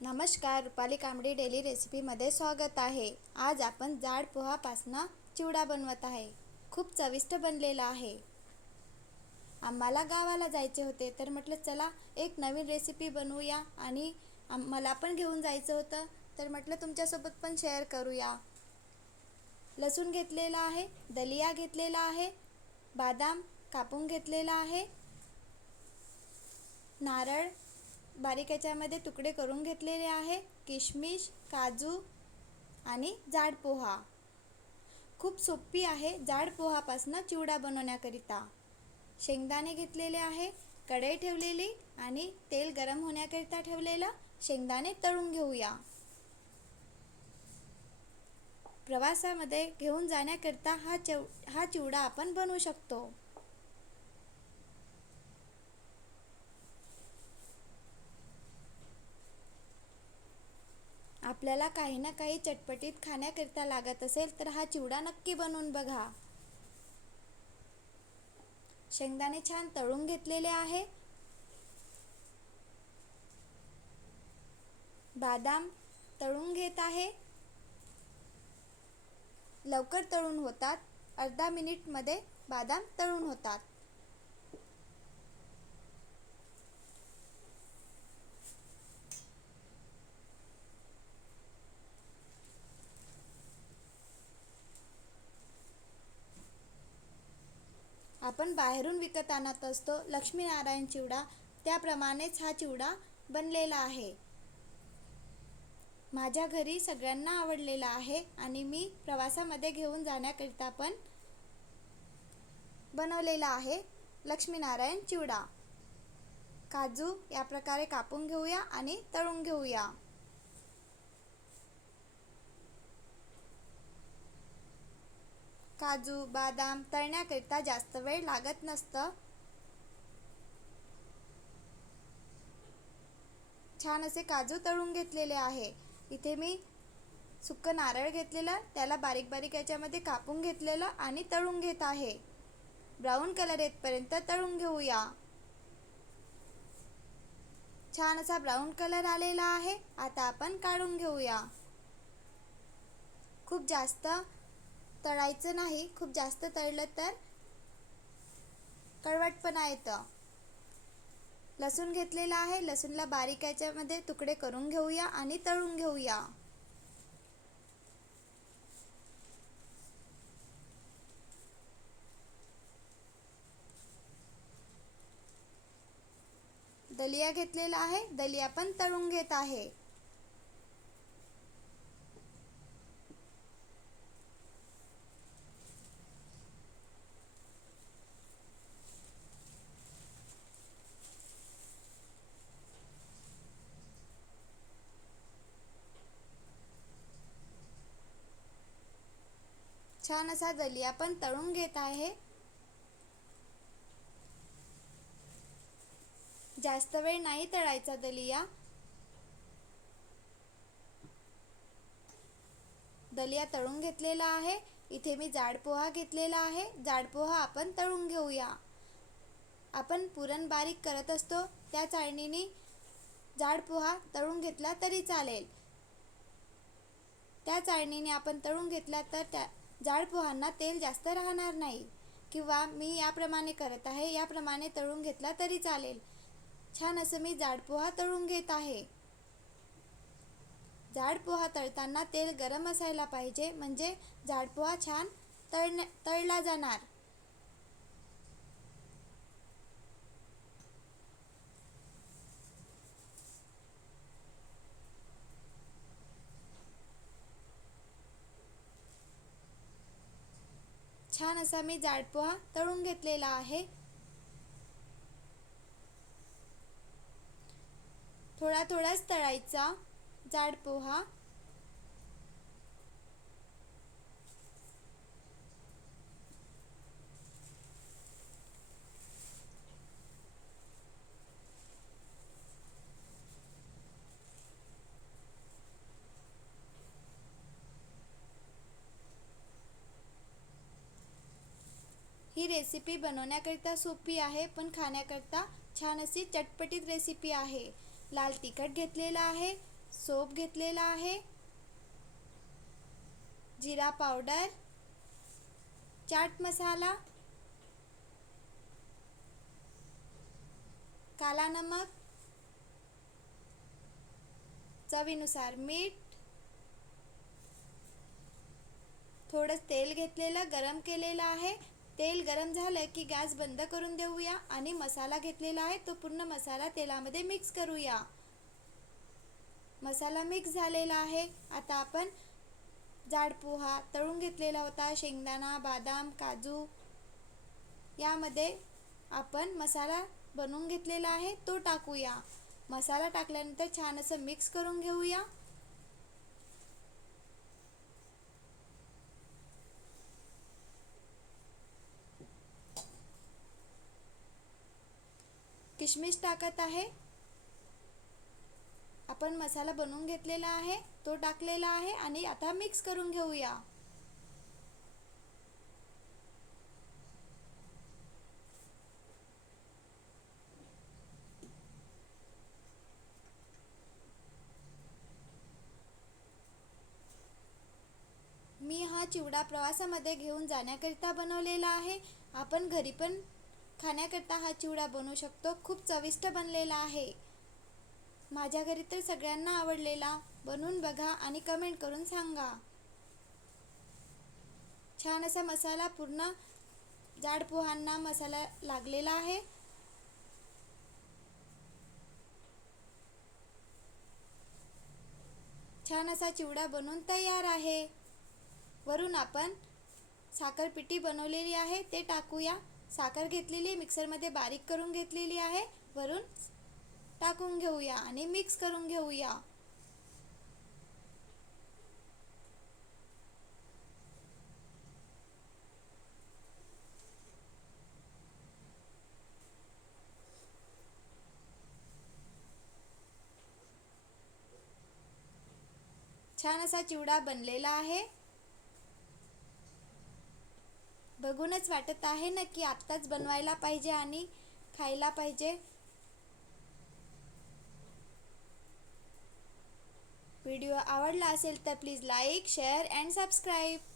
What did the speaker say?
नमस्कार, रुपाली कांबडी डेली रेसिपीमध्ये स्वागत आहे। आज आपण जाड पोहापासून चिवडा बनवत आहे। खूप चविष्ट बनलेला आहे। आम्हाला गावाला जायचे होते तर म्हटलं चला एक नवीन रेसिपी बनवूया आणि मला पण घेऊन जायचं होतं तर म्हटलं तुमच्यासोबत पण शेअर करूया। लसूण घेतलेला आहे, दलिया घेतलेला आहे, बदाम कापून घेतलेला आहे, नारळ बारीक याच्यामध्ये तुकडे करून घेतलेले आहे, किशमिश, काजू आणि जाड पोहा। खूप सोपी आहे जाड पोहापासून चिवडा बनवण्याकरिता। शेंगदाणे घेतलेले आहे, कढई ठेवलेली आणि तेल गरम होण्याकरिता ठेवलेलं। शेंगदाणे तळून घेऊया। प्रवासामध्ये घेऊन जाण्याकरिता हा चिवडा आपण बनवू शकतो। आपल्याला काही ना काही चटपटीत खाण्याकरिता लागत असेल तर हा चिवडा नक्की बनवून बघा। शेंगदाणे छान तळून घेतलेले आहे। बदाम तळून घेत आहे। लवकर तळून होतात, अर्धा मिनिटमध्ये बदाम तळून होतात। आपण बाहेरून विकत आणत असतो लक्ष्मीनारायण चिवडा, त्याप्रमाणेच हा चिवडा बनलेला आहे। माझ्या घरी सगळ्यांना आवडलेला आहे आणि मी प्रवासामध्ये घेऊन जाण्याकरिता पण बनवलेला आहे लक्ष्मीनारायण चिवडा। काजू या प्रकारे कापून घेऊया आणि तळून घेऊया। काजू बदाम तळण्याकरिता जास्त वेळ लागत नसतं। छान असे काजू तळून घेतलेले आहे। इथे मी सुक्क नारळ घेतलेलं, त्याला बारीक बारीक याच्यामध्ये कापून घेतलेलं आणि तळून घेत आहे। ब्राऊन कलर येतपर्यंत तळून घेऊया। छान असा ब्राऊन कलर आलेला आहे। आता आपण काढून घेऊया। खूप जास्त तळायचं नाही, खूप जास्त तळलं तर कडवटपणा येतं। लसूण घेतलेला आहे, लसूणला बारीक याच्यामध्ये तुकडे करून घेऊया आणि तळून घेऊया। दलिया घेतलेला आहे, दलिया पण तळून घेत आहे। छान असा दलिया पण तळून घेत आहे। जास्त वेळ नाही तळायचा दलिया। दलिया तळून घेतलेला आहे। इथे मी जाड पोहा घेतलेला आहे, जाड पोहा आपण तळून घेऊया। आपण पुरण बारीक करत असतो त्या चाळणीने जाड पोहा तळून घेतला तरी चालेल। त्या चाळणीने आपण तळून घेतला तर त्या जाड पोहांना तेल जास्त राहणार नाही, किंवा मी याप्रमाणे करत आहे याप्रमाणे तळून घेतला तरी चालेल। छान असं मी जाड पोहा तळून घेत आहे। जाड पोहा तळताना तेल गरम असायला पाहिजे, म्हणजे जाड पोहा छान तळला जाणार। छान असा मी जाड पोहा तळून घेतलेला आहे। थोडा थोडाच तळायचा जाड पोहा। ही रेसिपी बनवण्याकरिता सोपी आहे, पण खाण्याकरिता छान अशी चटपटीत रेसिपी आहे। लाल तिखट घेतलेला आहे, सोप घेतलेला आहे, जिरा पावडर, चाट मसाला, काला नमक, चवीनुसार मीठ, थोडं तेल घेतलेलं गरम केलेलं आहे। तेल गरम झालं की गॅस बंद करून देऊया आणि मसाला घेतलेला आहे तो पूर्ण मसाला तेलामध्ये मिक्स करूया। मसाला मिक्स झालेला आहे। आता आपण जाड पोहा तळून घेतलेला होता, शेंगदाणा, बदाम, काजू, यामध्ये आपण मसाला बनवून घेतलेला आहे तो टाकूया। मसाला टाकल्यानंतर छान असं मिक्स करून घेऊया। किशमिश टाकत आहे। आपण मसाला बनवून घेतलेला आहे तो टाकलेला आहे आणि आता मिक्स करून घेऊया। मी हा चिवडा प्रवासामध्ये घेऊन जाण्याकरिता बनवलेला आहे। आपण घरी पण खाण्याकरिता हा चिवडा बनवू शकतो। खूप चविष्ट बनलेला आहे। माझ्या घरी तर सगळ्यांना आवडलेला। बनवून बघा आणि कमेंट करून सांगा। छान असा मसाला पूर्ण जाड पोहांना मसाला लागलेला आहे। छान असा चिवडा बनवून तयार आहे। वरून आपण साखर पिठी बनवलेली आहे ते टाकूया। साखर घेतलेली मिक्सरमध्ये बारीक करून घेतलेली आहे, वरून टाकून घेऊया आणि मिक्स करून घेऊया। छान असा चिवडा बनलेला आहे। बघूनच वाटत आहे ना की आत्ताच बनवायला पाहिजे आणि खायला पाहिजे। व्हिडिओ आवडला असेल तर please like, share and subscribe.